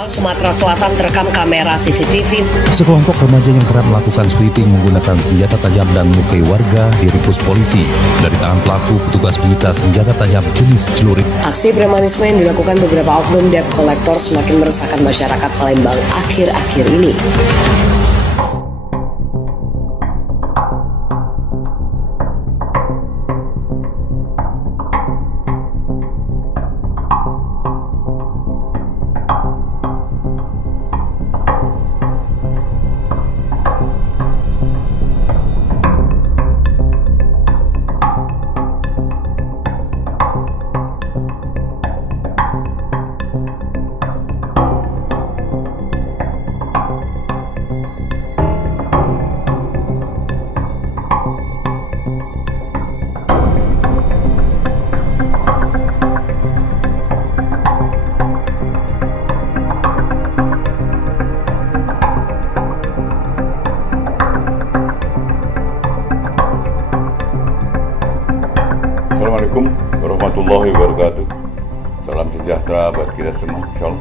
Palembang, Sumatera Selatan terekam kamera CCTV. Sekelompok remaja yang kerap melakukan sweeping menggunakan senjata tajam dan melukai warga diringkus polisi. Dari tangan pelaku, petugas menyita senjata tajam jenis celurit. Aksi premanisme yang dilakukan beberapa oknum debt collector semakin meresahkan masyarakat Palembang akhir-akhir ini. Assalamualaikum warahmatullahi wabarakatuh. Salam sejahtera buat kita semua, insyaallah.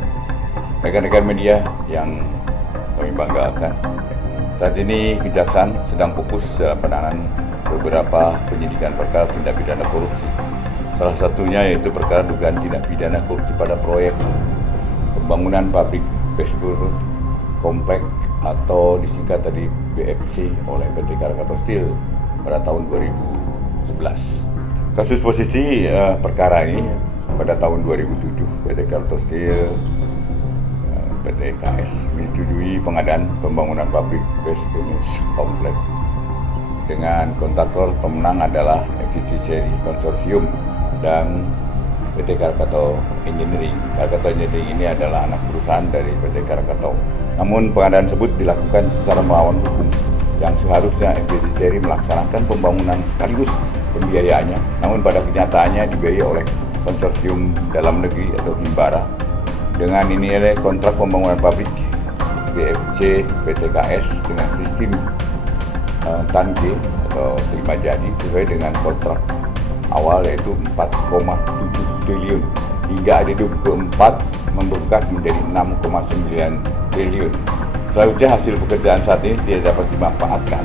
Rekan-rekan media yang kami banggakan, saat ini Kejaksaan sedang fokus dalam penanganan beberapa penyidikan perkara tindak pidana korupsi. Salah satunya yaitu perkara dugaan tindak pidana korupsi pada proyek pembangunan pabrik Baskur Komplek atau disingkat tadi BFC oleh PT Krakatau Steel pada tahun 2011. Kasus posisi perkara ini pada tahun 2007 PT Krakatau Steel PT KS menyetujui pengadaan pembangunan pabrik Baskur Komplek dengan kontraktor pemenang adalah FCC Cherry Konsorsium dan PT Krakatau Engineering. Krakatau Engineering ini adalah anak perusahaan dari PT Krakatau. Namun pengadaan tersebut dilakukan secara melawan hukum yang seharusnya FCC Cherry melaksanakan pembangunan sekaligus pembiayaannya, namun pada kenyataannya dibiayai oleh konsorsium dalam negeri atau Himbara. Dengan ini kontrak pembangunan pabrik BFC PTKS dengan sistem tanke atau terima jadi sesuai dengan kontrak awal yaitu 4,7 triliun hingga adendum keempat membengkak menjadi 6,9 triliun. Selanjutnya hasil pekerjaan saat ini tidak dapat dimanfaatkan.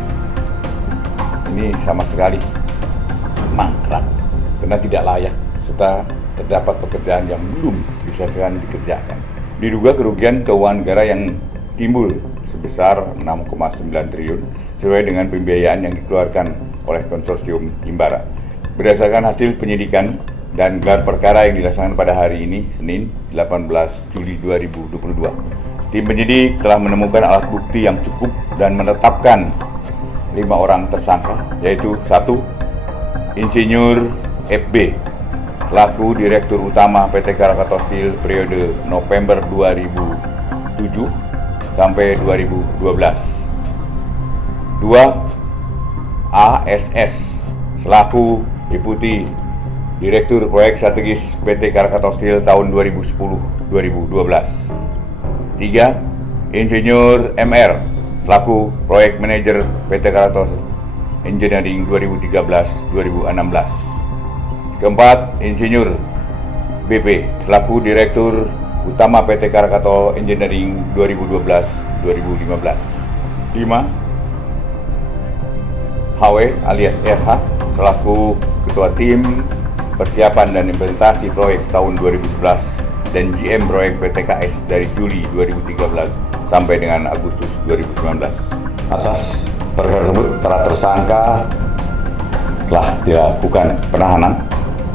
Ini sama sekali mangkrak karena tidak layak serta terdapat pekerjaan yang belum diselesaikan dikerjakan. Diduga kerugian keuangan negara yang timbul sebesar 6,9 triliun sesuai dengan pembiayaan yang dikeluarkan oleh konsorsium Himbara. Berdasarkan hasil penyidikan dan gelar perkara yang dilaksanakan pada hari ini, Senin 18 Juli 2022, tim penyidik telah menemukan alat bukti yang cukup dan menetapkan 5 orang tersangka, yaitu 1. Insinyur FB selaku Direktur Utama PT Krakatau Steel periode November 2007 sampai 2012. 2. ASS selaku Deputi Direktur Proyek Strategis PT Krakatau Steel tahun 2010-2012. 3. Insinyur MR selaku Proyek Manajer PT Krakatau Engineering 2013-2016. Keempat, Insinyur BP selaku Direktur Utama PT Krakatau Engineering 2012-2015. 5. HW alias RH selaku Ketua Tim Persiapan dan Implementasi Proyek tahun 2011 dan GM Proyek PTKS dari Juli 2013 sampai dengan Agustus 2019. Atas perkara tersebut, para tersangka telah dilakukan penahanan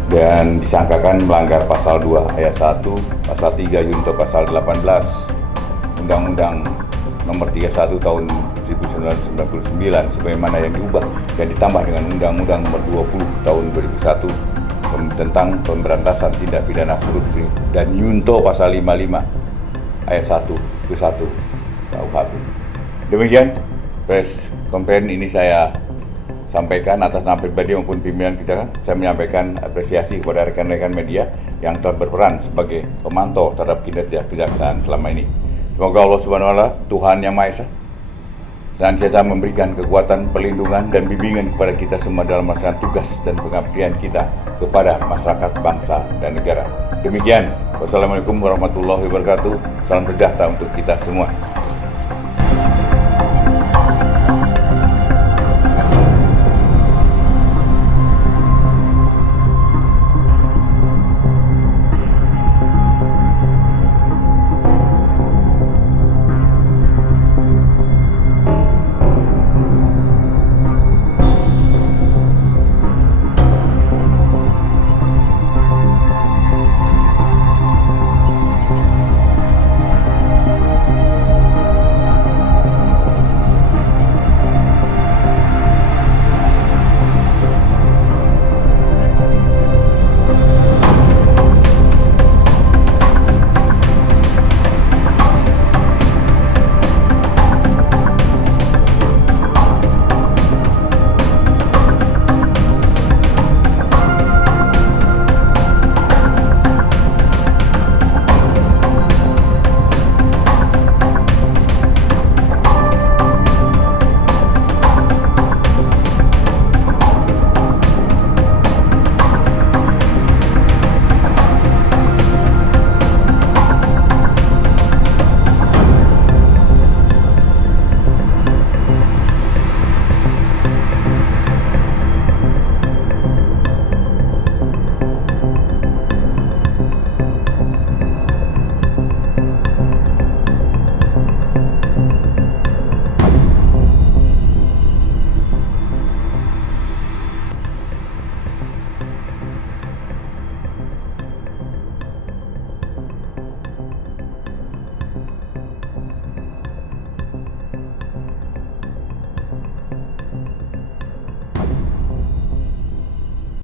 dan disangkakan melanggar pasal 2 ayat 1, pasal 3 junto pasal 18 Undang-Undang Nomor 31 tahun 1999 sebagaimana yang diubah dan ditambah dengan Undang-Undang Nomor 20 tahun 2001 tentang pemberantasan tindak pidana korupsi dan junto pasal 55 ayat 1 ke 1 KUHP. Demikian press conference ini saya sampaikan atas nama pribadi maupun pimpinan kita. Saya menyampaikan apresiasi kepada rekan-rekan media yang telah berperan sebagai pemantau terhadap kinerja kejaksaan selama ini. Semoga Allah Subhanahu wa Ta'ala, Tuhan Yang Maha Esa, senantiasa memberikan kekuatan, perlindungan, dan bimbingan kepada kita semua dalam melaksanakan tugas dan pengabdian kita kepada masyarakat, bangsa, dan negara. Demikian, wassalamualaikum warahmatullahi wabarakatuh. Salam sejahtera untuk kita semua.